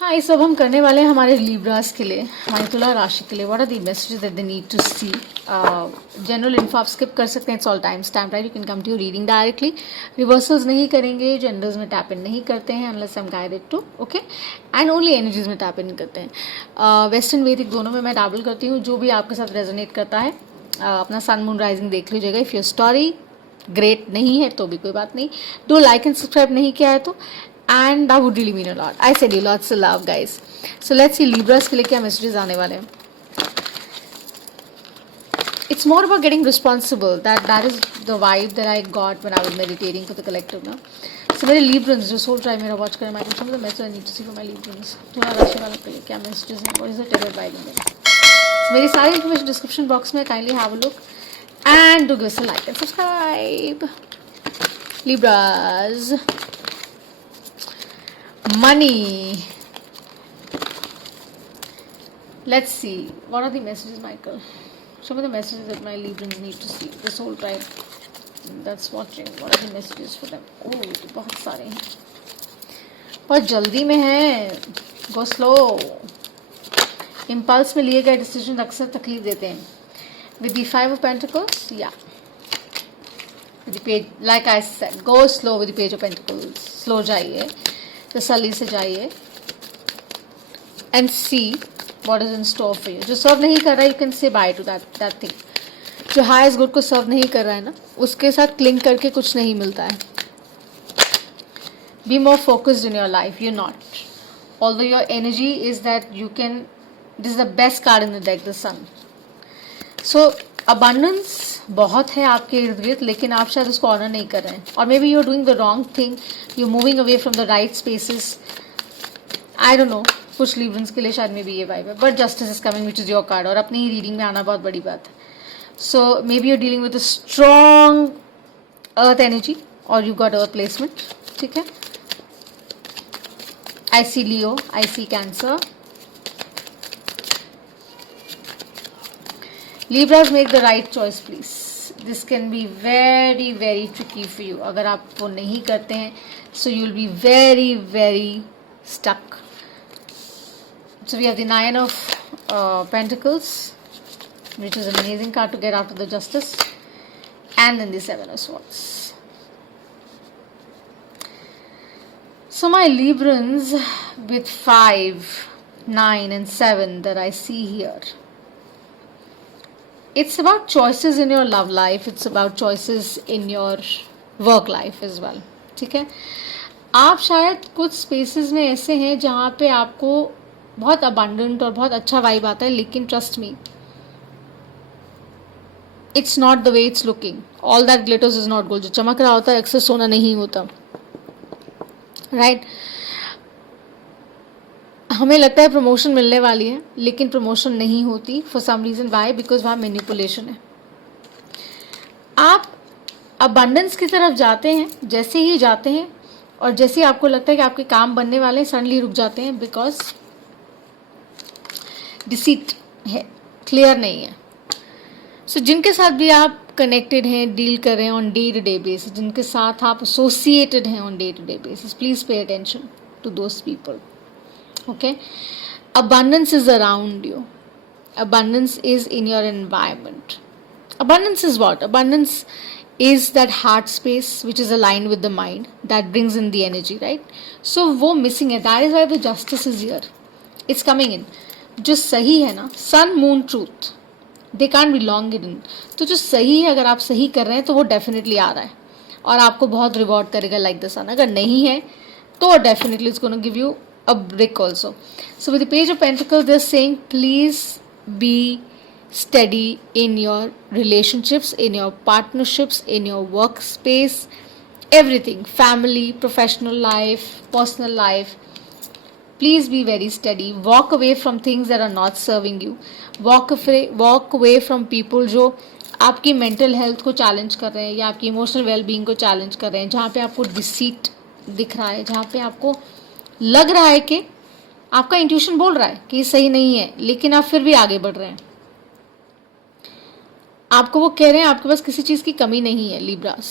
हाँ, ये सब हम करने वाले हैं हमारे लिब्रास के लिए, हमारी तुला राशि के लिए. What are the messages that they need to see. General info आप स्किप कर सकते हैं. It's all time stamp, right. You can come to reading directly. Reversals नहीं करेंगे, जेंडर्स में टैप इन नहीं करते हैं unless I am guided to. Okay. And only energies में टैप इन करते हैं. वेस्टर्न वैदिक दोनों में मैं डैबल करती हूँ. जो भी आपके साथ रेजोनेट करता है अपना सन मून राइजिंग देख लीजिएगा. इफ़ योर स्टोरी ग्रेट नहीं है तो भी कोई बात नहीं. डू लाइक एंड सब्सक्राइब नहीं किया है तो, and that would really mean a lot. I said you lots of love, guys. So let's see Libras के लिए क्या messages आने वाले हैं. It's more about getting responsible. That is the vibe that I got when I was meditating for the collective now. So मेरे Librans जो soul tribe मेरा watch करें, मैं कुछ the message I need to see for my Librans. थोड़ा राशि वालों के लिए क्या messages हैं? What is the tarot vibe in them? So मेरी सारी information description box में. Kindly have a look and do give us a like and subscribe. Libras. Money. Let's see. What are the messages, Michael? Show me the messages that my Librans need to see. The soul tribe that's watching. What are the messages for them? Oh, तो बहुत सारे हैं. बहुत जल्दी में है. Go slow. Impulse में लिए गए decisions अक्सर तकलीफ देते हैं. With the 5 of Pentacles, yeah. With the page, like I said, go slow with the Page of Pentacles. Slow जाइए. तसल्ली से जाइए and see what is in store for you. जो सर्व नहीं कर रहा है you can say by two that thing. जो हाईएस्ट गुड को सर्व नहीं कर रहा है ना, उसके साथ क्लिंग करके कुछ नहीं मिलता है. Be more focused in your life. You not, although your energy is that you can. This is the best card in the deck, the sun. So abundance बहुत है आपके इर्द गिर्द, लेकिन आप शायद उसको ऑनर नहीं कर रहे हैं. और may be you are doing the wrong thing. You moving away from the right spaces. I don't know, कुछ लिब्रंस के लिए शायद मे बी ये वाइब है. But justice is coming which is your card. और अपनी ही रीडिंग में आना बहुत बड़ी बात है. So may B you are dealing with a strong earth energy और यू गॉट अर्थ प्लेसमेंट. ठीक है. I see Leo, I see Cancer. Libras, make the right choice, please. This can be very, very tricky for you. अगर आप वो नहीं करते हैं, so you'll be very, very stuck. So we have the 9 of Pentacles, which is an amazing card to get out of the Justice, and then the 7 of Swords. So my Librans with 5, 9, and 7 that I see here. It's about choices in your love life. It's about choices in your work life as well. ठीक है. आप शायद कुछ स्पेसेस में ऐसे हैं जहाँ पे आपको बहुत अबंडेंट और बहुत अच्छा वाइब आता है, लेकिन trust me, it's not the way it's looking. All that glitters is not gold. जो चमक रहा होता है अक्सर सोना नहीं होता, राइट. हमें लगता है प्रमोशन मिलने वाली है, लेकिन प्रमोशन नहीं होती. For some reason. Why? Because वहाँ मैनिपुलेशन है. आप अबंडेंस की तरफ जाते हैं, जैसे ही जाते हैं और जैसे ही आपको लगता है कि आपके काम बनने वाले हैं, सडनली रुक जाते हैं. बिकॉज डिसीट है, क्लियर नहीं है. सो जिनके साथ भी आप कनेक्टेड हैं, डील कर रहे हैं on day to day basis, जिनके साथ आप एसोसिएटेड हैं on day to day basis, please pay attention to those people. Okay, abundance is around you. Abundance is in your environment. Abundance is what? Abundance is that heart space which is aligned with the mind, that brings in the energy, right? So वो missing है. That is why the justice is here. It's coming in. जो सही है ना, sun, moon, truth, they can't be long hidden. तो जो सही है, अगर आप सही कर रहे हैं तो वो definitely आ रहा है और आपको बहुत रिवॉर्ड करेगा like the sun. अगर नहीं है तो definitely it's going to give you a brick also. So with the Page of Pentacles, they're saying please be steady in your relationships, in your partnerships, in your workspace, everything, family, professional life, personal life. Please be very steady. Walk away from things that are not serving you. Walk away from people जो आपकी mental health को चैलेंज कर रहे हैं या आपकी emotional wellbeing को चैलेंज कर रहे हैं, जहाँ पे आपको डिसीट दिख रहा है, जहाँ पे आपको लग रहा है कि आपका इंट्यूशन बोल रहा है कि ये सही नहीं है, लेकिन आप फिर भी आगे बढ़ रहे हैं. आपको वो कह रहे हैं आपके पास किसी चीज़ की कमी नहीं है. Libras,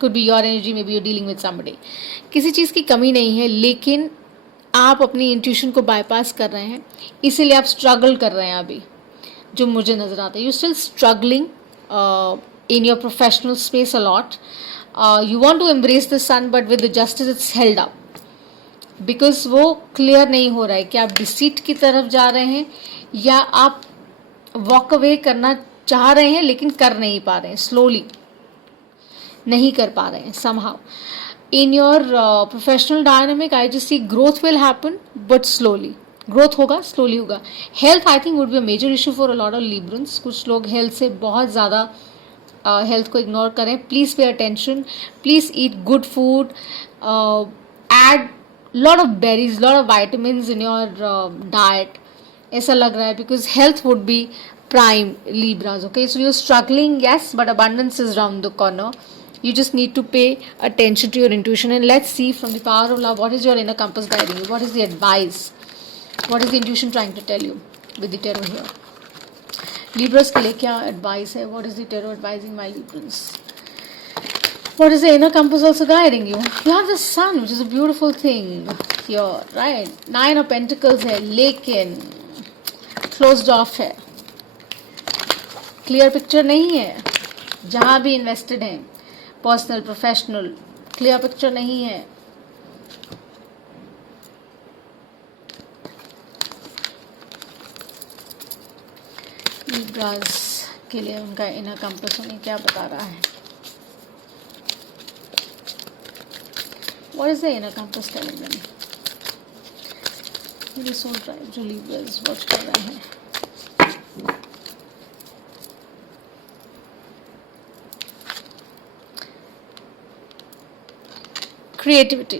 could be your energy, may be you dealing with somebody. किसी चीज़ की कमी नहीं है, लेकिन आप अपनी इंट्यूशन को बाईपास कर रहे हैं, इसीलिए आप स्ट्रगल कर रहे हैं अभी, जो मुझे नज़र आता है. You still struggling in your professional space a lot. You want to embrace the sun but with the justice it's held up, because वो क्लियर नहीं हो रहा है कि आप डिसीट की तरफ जा रहे हैं या आप वॉक अवे करना चाह रहे हैं लेकिन कर नहीं पा रहे हैं, स्लोली नहीं कर पा रहे हैं somehow. In your professional dynamic, I just see growth will happen, but slowly. Growth होगा, स्लोली होगा. Health I think would be a major issue for a lot of Librans. कुछ लोग हेल्थ से बहुत ज़्यादा हेल्थ को इग्नोर करें. Please pay attention, please eat good food, add lot of berries, lot of vitamins in your diet. ऐसा लग रहा है because health would be prime Libras. Okay, so you're struggling, yes, but abundance is around the corner. You just need to pay attention to your intuition, and let's see from the power of love, what is your inner compass guiding you? What is the advice? What is the intuition trying to tell you with the tarot here? Libras के लिए क्या advice है? What is the tarot advising my Librans? What is the inner compass also guiding you? You have the sun, which is a beautiful thing here, right? 9 of Pentacles है, लेकिन closed off है. Clear picture नहीं है. जहाँ भी इन्वेस्टेड हैं, personal professional, clear picture नहीं है. लिब्रास के लिए उनका इनर कंपस उन्हें क्या बता रहा है? What is the inner compass telling them? मेरे सोल ट्राइब जो लिब्रास वॉच कर रहे हैं. Creativity.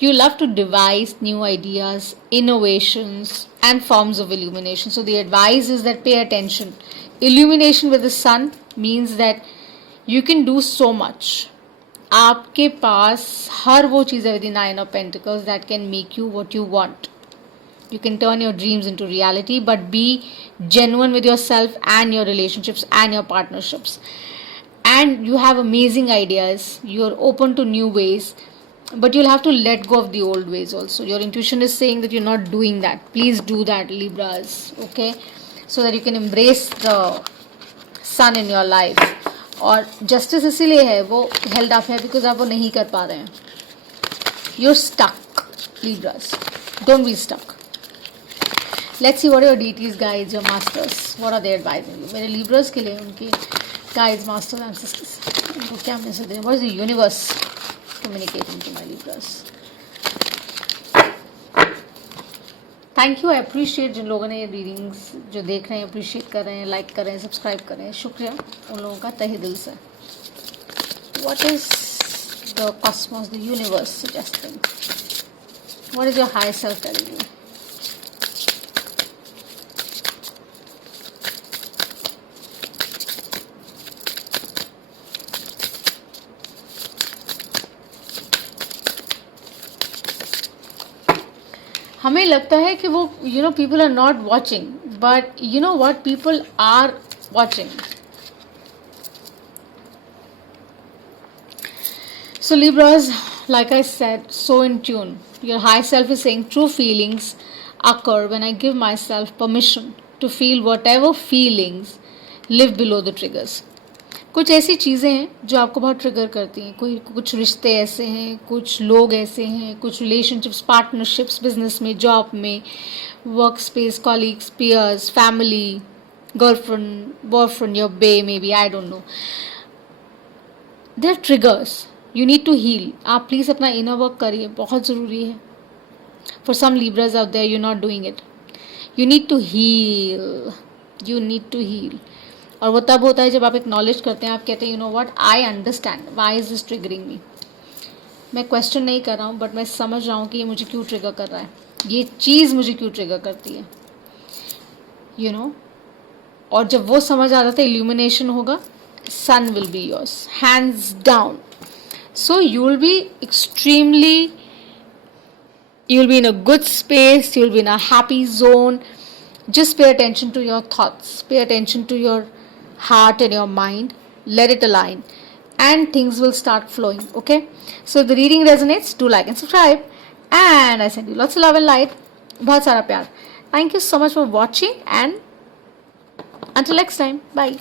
You love to devise new ideas, innovations, and forms of illumination. So the advice is that pay attention. Illumination with the sun means that you can do so much. आपके पास हर वो चीज़ है with the 9 of Pentacles that can make you what you want. You can turn your dreams into reality, but be genuine with yourself and your relationships and your partnerships. And you have amazing ideas, you're open to new ways, but you'll have to let go of the old ways also. Your intuition is saying that you're not doing that. Please do that, Libras, okay? So that you can embrace the sun in your life. और justice इसीलिए है वो held up है because आप वो नहीं कर पा रहे हैं. You're stuck, Libras. Don't be stuck. Let's see what are your deities, guides, your masters. What are they advising you? मेरे Libras के लिए उनकी guides, masters, ancestors, उनको क्या मैसेज दें? What is the universe communicating to my Libras? Thank you. I appreciate जिन लोगों ने ये रीडिंग्स जो देख रहे हैं, अप्रिशिएट कर रहे हैं, लाइक कर रहे हैं, सब्सक्राइब कर रहे हैं. शुक्रिया उन लोगों का तहे दिल से. What is the cosmos, the universe suggesting? What is your higher self telling you? हमें लगता है कि वो people are not watching, but you know what, people are watching. So Libras, like I said, so in tune. Your high self is saying true feelings occur when I give myself permission to feel whatever feelings live below the triggers. कुछ ऐसी चीज़ें हैं जो आपको बहुत ट्रिगर करती हैं. कुछ रिश्ते ऐसे हैं, कुछ लोग ऐसे हैं, कुछ रिलेशनशिप्स, पार्टनरशिप्स, बिजनेस में, जॉब में, work space, colleagues, peers, family, girlfriend, boyfriend, your bae may be, I don't know. There triggers. You need to heal. आप प्लीज़ अपना इनर वर्क करिए, बहुत ज़रूरी है. For some Libras out there you not doing it. You need to heal. You need to heal. और वो तब होता है जब आप एक्नॉलेज करते हैं, आप कहते हैं you know what, I understand why is this triggering me. मैं क्वेश्चन नहीं कर रहा हूँ, बट मैं समझ रहा हूँ कि ये मुझे क्यों ट्रिगर कर रहा है, ये चीज़ मुझे क्यों ट्रिगर करती है, यू नो. और जब वो समझ आ जाता है, इल्यूमिनेशन होगा, sun will be yours, hands down. So you will be extremely, you will be in a good space, you will be in a happy zone. Just pay attention to your thoughts, pay attention to your heart and your mind, let it align, and things will start flowing. Okay, so if the reading resonates, do like and subscribe. And I send you lots love and light, बहुत सारा प्यार. Thank you so much for watching and until next time, bye.